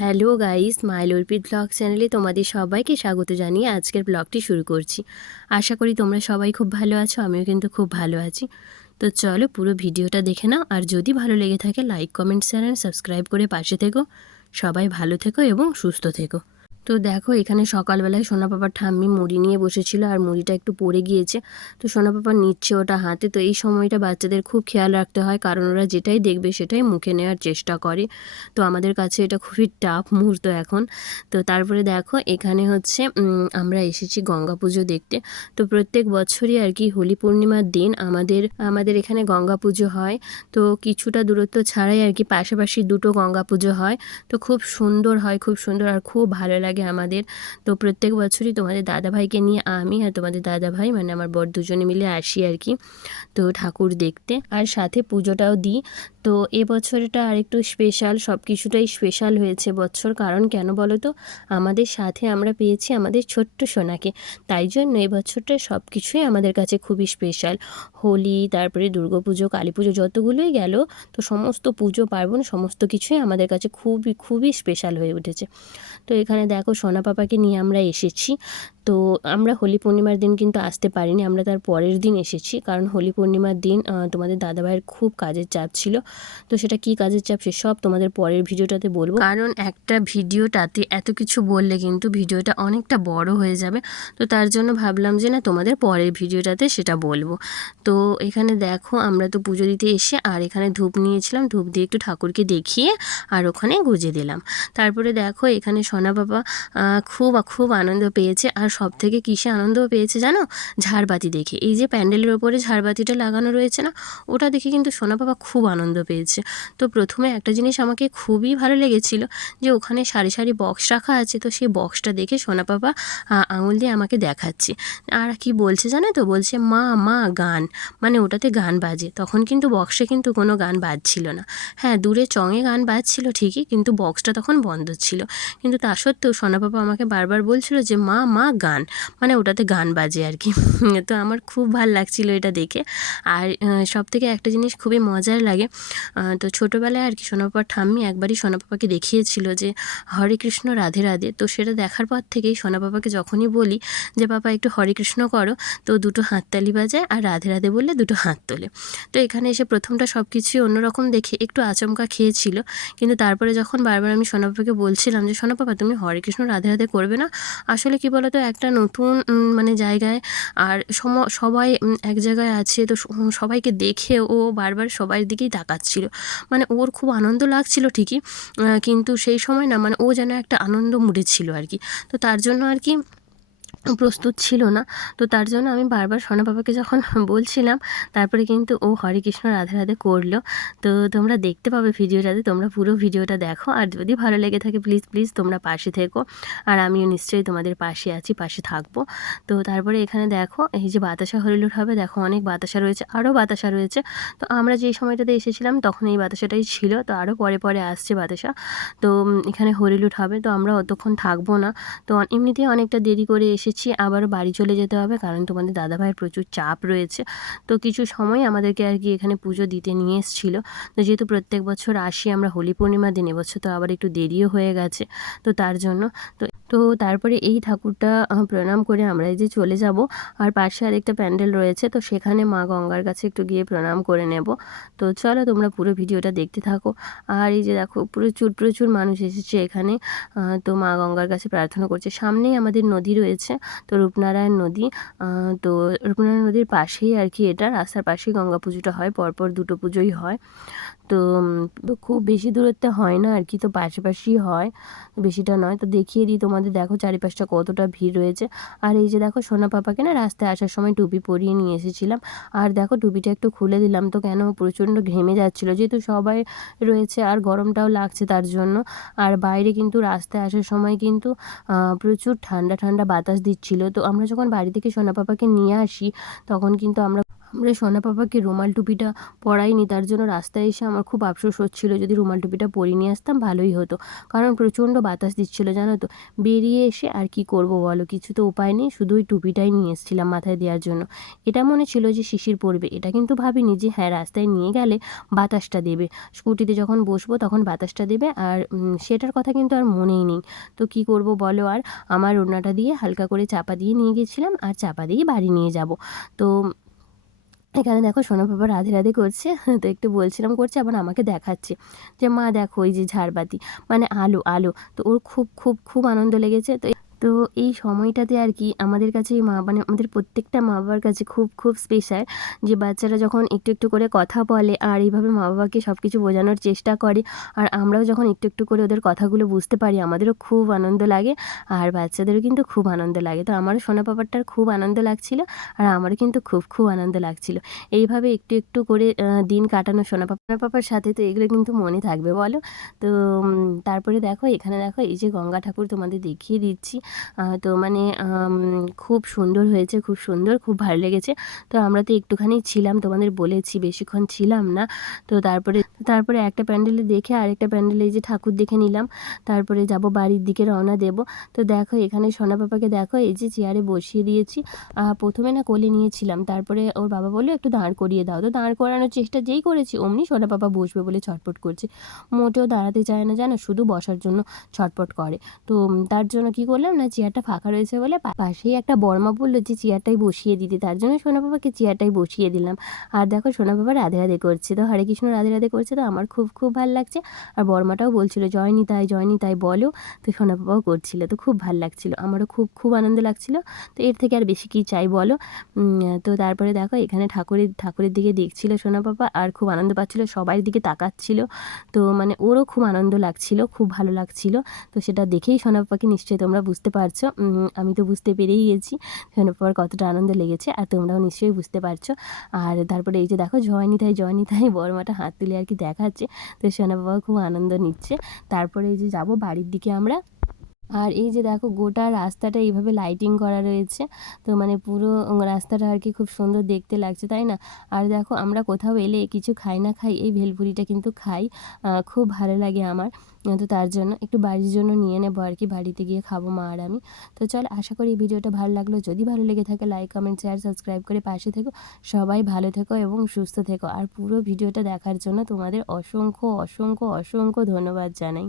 Hello guys মাইল Arpit blog চ্যানেলে তোমাদের সবাইকে স্বাগত জানিয়ে আজকের ব্লগটি শুরু করছি। আশা করি তোমরা সবাই খুব ভালো আছো, আমিও কিন্তু খুব ভালো আছি। তো চলো পুরো ভিডিওটা দেখে নাও, আর যদি ভালো লেগে থাকে, like comment share and subscribe করে পাশে থেকো। সবাই ভালো থেকো এবং সুস্থ থেকো। তো দেখো, এখানে সকালবেলায় সোনা পাপার ঠাম্মি মুড়ি নিয়ে বসেছিল আর মুড়িটা একটু পড়ে গিয়েছে। তো সোনা পাপা নিচ্ছে ওটা হাতে। তো এই সময়টা বাচ্চাদের খুব খেয়াল রাখতে হয়, কারণ ওরা যেটাই দেখবে সেটাই মুখে নেওয়ার চেষ্টা করে। তো আমাদের কাছে এটা খুবই টাফ মুহূর্ত এখন। তো তারপরে দেখো, এখানে হচ্ছে আমরা এসেছি গঙ্গা পুজো দেখতে। তো প্রত্যেক বছরই আর কি হোলি পূর্ণিমার দিন আমাদের আমাদের এখানে গঙ্গা পুজো হয়। তো কিছুটা দূরত্ব ছাড়াই আর কি পাশাপাশি দুটো গঙ্গা পুজো হয়। তো খুব সুন্দর হয়, খুব সুন্দর আর খুব ভালো লাগে। আমাদের। তো প্রত্যেক বছরই তোমাদের দাদাভাইকে নিয়ে আমি আর তোমাদের দাদাভাই মানে আমার বর দুজনে মিলে আসি আর কি। তো ঠাকুর দেখতে। আর সাথে পুজোটাও দিই। তো এবছরটা আরেকটু স্পেশাল সব কিছুটাই স্পেশাল হয়েছে বছর। কারণ কেন বলো তো? আমাদের সাথে আমরা পেয়েছি আমাদের ছোট্ট সোনাকে। তাই জন্য এই বছরটা সব কিছুই আমাদের কাছে খুবই স্পেশাল হোলি, তারপরে দুর্গাপুজো কালী পুজো যতগুলোই গেল, তো সমস্ত পুজো, পার্বণ সমস্ত কিছুই আমাদের কাছে খুবই খুবই স্পেশাল হয়ে উঠেছে। তো এখানে দেখো সোনা পাপাকে নিয়ে আমরা এসেছি। তো আমরা হোলি পূর্ণিমার দিন কিন্তু আসতে পারিনি, আমরা তার পরের দিন এসেছি। কারণ হোলি পূর্ণিমার দিন তোমাদের দাদাভাইয়ের খুব কাজের চাপ ছিল। তো সেটা কি কাজের চাপ সে সব তোমাদের পরের ভিডিওটাতে বলব। কারণ একটা ভিডিওটাতে এত কিছু বললে কিন্তু ভিডিওটা অনেকটা বড় হয়ে যাবে। তো তার জন্য ভাবলাম যে না, তোমাদের পরের ভিডিওটাতে সেটা বলব। তো এখানে দেখো, আমরা তো পুজো দিতে এসে আর এখানে ধূপ নিয়েছিলাম। ধূপ দিয়ে একটু ঠাকুরকে দেখিয়ে আর ওখানে গুজে দিলাম। তারপরে দেখো, এখানে সোনা বাবা খুব খুব আনন্দ পেয়েছে। আর সব থেকে কিসে আনন্দ পেয়েছে জানো? ঝাড়বাতি দেখে। এই যে প্যান্ডেলের ওপরে ঝাড়বাতিটা লাগানো রয়েছে না, ওটা দেখে কিন্তু সোনা বাবা খুব আনন্দ পেয়েছে। তো প্রথমে একটা জিনিস আমাকে খুবই ভালো লেগেছিল যে ওখানে সারি সারি বক্স রাখা আছে, তো সেই বক্সটা দেখে সোনা পাপা আঙুল দিয়ে আমাকে দেখাচ্ছে। আর কি বলছে জানো তো? বলছে, মা মা, গান। মানে ওটাতে গান বাজে। তখন কিন্তু বক্সে কিন্তু কোনো গান বাজছিল না। হ্যাঁ দূরে চঙে গান বাজছিল ঠিকই, কিন্তু বক্সটা তখন বন্ধ ছিল। কিন্তু তা সত্ত্বেও সোনা পাপা আমাকে বারবার বলছিল যে, মা মা, গান। মানে ওটাতে গান বাজে আর কি। তো আমার খুব ভালো লাগছিল এটা দেখে। আর সব থেকে একটা জিনিস খুবই মজার লাগে তো ছোটোবেলায় আর কি সোনাপাপার ঠাম্মি একবারই সোনাপাপাকে দেখিয়েছিল যে হরে কৃষ্ণ, রাধে রাধে। তো সেটা দেখার পর থেকেই সোনাপাপাকে যখনই বলি যে বাবা একটু হরে কৃষ্ণ করো। তো দুটো হাততালি বাজায় আর রাধে রাধে বললে দুটো হাত তোলে। তো এখানে এসে প্রথমটা সব কিছুই অন্যরকম দেখে একটু আচমকা খেয়েছিল। কিন্তু তারপরে যখন বারবার আমি সোনাপাপাকে বলছিলাম যে, সোনাপাপা, তুমি হরে কৃষ্ণ, রাধে রাধে করবে না? আসলে কি বলতো, একটা নতুন মানে জায়গায় আর সবাই এক জায়গায় আছে। তো সবাইকে দেখে ও বারবার সবার দিকেই তাকাচ্ছিল মানে ওর খুব আনন্দ লাগছিল ঠিকই কিন্তু সেই সময় না মানে ও যেন একটা আনন্দ মুডে ছিল আর কি। তো তার জন্য আর কি প্রস্তুত ছিল না। তো তার জন্য আমি বারবার সোনা বাবাকে যখন বলছিলাম, তারপরে কিন্তু ও হরে কৃষ্ণ, রাধে রাধে করল। তো তোমরা দেখতে পাবে ভিডিওটাতে, তোমরা পুরো ভিডিওটা দেখো। আর যদি ভালো লেগে থাকে প্লিজ প্লিজ তোমরা পাশে থেকো। আর আমিও নিশ্চয়ই তোমাদের পাশে আছি, পাশে থাকব। তো তারপরে এখানে দেখো, এই যে বাতাসা হরিলুট হবে, দেখো অনেক বাতাসা রয়েছে আরও বাতাসা রয়েছে। তো আমরা যেই সময়টাতে এসেছিলাম, তখন এই বাতাসাটাই ছিল। তো আরও পরে পরে আসছে বাতাসা। তো এখানে হরিলুট হবে, তো আমরা অতক্ষণ থাকব না। তো এমনিতেই অনেকটা দেরি করে এসেছি, আবারও বাড়ি চলে যেতে হবে, কারণ তোমাদের দাদাভাইয়ের প্রচুর চাপ রয়েছে। তো কিছু সময় আমাদেরকে আর কি এখানে পুজো দিতে নিয়ে এসেছিল। তো যেহেতু প্রত্যেক বছর আসি আমরা হোলি পূর্ণিমা দিন, এবছর তো আবার একটু দেরিও হয়ে গেছে, তো তার জন্য তো তো তারপরে এই ঠাকুরটা প্রণাম করে আমরা এই যে চলে যাব। আর পাশে আরেকটা প্যান্ডেল রয়েছে, তো সেখানে মা গঙ্গার কাছে একটু গিয়ে প্রণাম করে নেব। তো চলো তোমরা পুরো ভিডিওটা দেখতে থাকো। আর এই যে দেখো, প্রচুর প্রচুর মানুষ এসেছে এখানে। তো মা গঙ্গার কাছে প্রার্থনা করছে। সামনেই আমাদের নদী রয়েছে, তো রূপনারায়ণ নদী। তো রূপনারায়ণ নদীর পাশেই আর কি এটা, রাস্তার পাশেই গঙ্গা পুজোটা হয়, পরপর দুটো পুজোই হয়। তো খুব বেশি দূরত্বে হয় না আর কি, তো পাশাপাশি হয়, বেশিটা নয়। তো দেখিয়ে দিই তোমাদের, দেখো চারিপাশটা কতটা ভিড় রয়েছে। আর এই যে দেখো সোনা পাপাকে না রাস্তায় আসার সময় টুপি পরিয়ে নিয়ে এসেছিলাম। আর দেখো টুপিটা একটু খুলে দিলাম, তো কেন প্রচণ্ড ঘেমে যাচ্ছিল। যেহেতু সবাই রয়েছে আর গরমটাও লাগছে তার জন্য। আর বাইরে কিন্তু রাস্তায় আসার সময় কিন্তু প্রচুর ঠান্ডা ঠান্ডা বাতাস দিচ্ছিল। তো আমরা যখন বাড়ি থেকে সোনা পাপাকে নিয়ে আসি, তখন কিন্তু আমরা আমরা সোনা পাপাকে রুমাল টুপিটা পরাইনি, তার জন্য রাস্তায় এসে আমার খুব আফসোস হচ্ছিল যদি রুমাল টুপিটা পরিয়ে নিয়ে আসতাম ভালোই হতো। কারণ প্রচণ্ড বাতাস দিচ্ছিল, জানো তো। বেরিয়ে এসে আর কি করব বলো? কিছু তো উপায় নেই, শুধু ওই টুপিটাই নিয়ে এসেছিলাম মাথায় দেওয়ার জন্য। এটা মনে ছিল যে শিশির পড়বে এটা কিন্তু ভাবিনি যে হ্যাঁ রাস্তায় নিয়ে গেলে বাতাসটা দেবে। স্কুটিতে যখন বসবো তখন বাতাসটা দেবে, আর সেটার কথা কিন্তু আর মনেই নেই। তো কি করব বলো? আর আমার ওড়নাটা দিয়ে হালকা করে চাপা দিয়ে নিয়ে গেছিলাম, আর চাপা দিয়ে বাড়ি নিয়ে যাব। তো এখানে দেখো সোনা বাবা রাধে রাধে করছে। তো একটু বলছিলাম করছে, আবার আমাকে দেখাচ্ছে। যে মা দেখো, ওই যে ঝাড়বাতি মানে আলো আলো। তো ওর খুব খুব খুব আনন্দ লেগেছে। তো তো এই সময়টাতে আর কি আমাদের কাছে এই মা মানে আমাদের প্রত্যেকটা মা বাবার কাছে খুব খুব স্পেশাল যে বাচ্চারা যখন একটু একটু করে কথা বলে আর এইভাবে মা বাবাকে সব কিছু বোঝানোর চেষ্টা করে আর আমরাও যখন একটু একটু করে ওদের কথাগুলো বুঝতে পারি, আমাদেরও খুব আনন্দ লাগে আর বাচ্চাদেরও কিন্তু খুব আনন্দ লাগে। তো আমারও সোনা পাপারটার খুব আনন্দ লাগছিল আর আমারও কিন্তু খুব খুব আনন্দ লাগছিল। এইভাবে একটু একটু করে দিন কাটানো সোনা পাপা পাপার সাথে তো এগুলো কিন্তু মনে থাকবে বলো। তো তারপরে দেখো, এখানে দেখো এই যে গঙ্গা ঠাকুর তোমাদের দেখিয়ে দিচ্ছি। তো মানে খুব সুন্দর হয়েছে, খুব সুন্দর, খুব ভালো লেগেছে। তো আমরা তো একটুখানি ছিলাম, তোমাদের বলেছি, বেশিক্ষণ ছিলাম না। তো তারপরে তারপরে একটা প্যান্ডেলে দেখে আরেকটা প্যান্ডেলে যে ঠাকুর দেখে নিলাম। তারপরে যাব বাড়ির দিকে রওনা দেব। তো দেখো, এখানে সোনা পাপাকে দেখো, এই যে চেয়ারে বসিয়ে দিয়েছি। প্রথমে না কোলে নিয়েছিলাম, তারপরে ওর বাবা বলল, একটু দাঁড় করিয়ে দাও। তো দাঁড় করানোর চেষ্টা যেই করেছি, অমনি সোনা পাপা বসবে বলে ছটপট করছে। মোটেও দাঁড়াতে চায় না, জানো, শুধু বসার জন্য ছটপট করে। তো তার জন্য কি করলাম না, চেয়ারটা ফাঁকা রয়েছে বলে পাশেই একটা বর্মা বলল যে, চেয়ারটাই বসিয়ে দিতে। তার জন্য সোনা বাবাকে চেয়ারটাই বসিয়ে দিলাম। আর দেখো, সোনা বাবা রাধে রাধে করছে তো, হরে কৃষ্ণ রাধে রাধে করছে তো, আমার খুব খুব ভালো লাগছে। আর বর্মাটাও বলছিল জয় নিতাই জয় নিতাই বলো। তো সোনা বাবাও করছিল তো, খুব ভালো লাগছিল, আমারও খুব খুব আনন্দ লাগছিল। তো এর থেকে আর বেশি কি চাই বলো? তো তারপরে দেখো, এখানে ঠাকুরের ঠাকুরের দিকে দেখছিল সোনা বাবা, আর খুব আনন্দ পাচ্ছিল, সবাই দিকে তাকাচ্ছিল। তো মানে ওরও খুব আনন্দ লাগছিল, খুব ভালো লাগছিল। তো সেটা দেখেই সোনা পাপাকে নিশ্চয়ই তোমরা বুঝতে পারছ? উম, আমি তো বুঝতে পেরেই গেছি। শোনার পর কতটা আনন্দ লেগেছে আর তোমরাও নিশ্চয়ই বুঝতে পারছ। আর তারপরে এই যে দেখো জয়নি জয়নিতাই জয়নি তাই বড়মাটা হাত তুলে আর কি দেখাচ্ছে। তো সোনা বাবা খুব আনন্দ নিচ্ছে। তারপরে এই যে যাব বাড়ির দিকে আমরা। আর এই যে দেখো গোটা রাস্তাটা এইভাবে লাইটিং করা রয়েছে, তো মানে পুরো রাস্তাটা আর কি খুব সুন্দর দেখতে লাগছে, তাই না? আর দেখো আমরা কোথাও এলে কিছু খাই না খাই এই ভেলপুরিটা কিন্তু খাই খুব ভালো লাগে আমার। তো তার জন্য একটু বাড়ির জন্য নিয়ে নেব আর কি, বাড়িতে গিয়ে খাব মা আর আমি। তো চল আশা করি এই ভিডিওটা ভালো লাগল। যদি ভালো লেগে থাকে লাইক কমেন্ট শেয়ার সাবস্ক্রাইব করে পাশে থেকো। সবাই ভালো থেকো এবং সুস্থ থেকো। আর পুরো ভিডিওটা দেখার জন্য তোমাদের অসংখ্য অসংখ্য অসংখ্য ধন্যবাদ জানাই।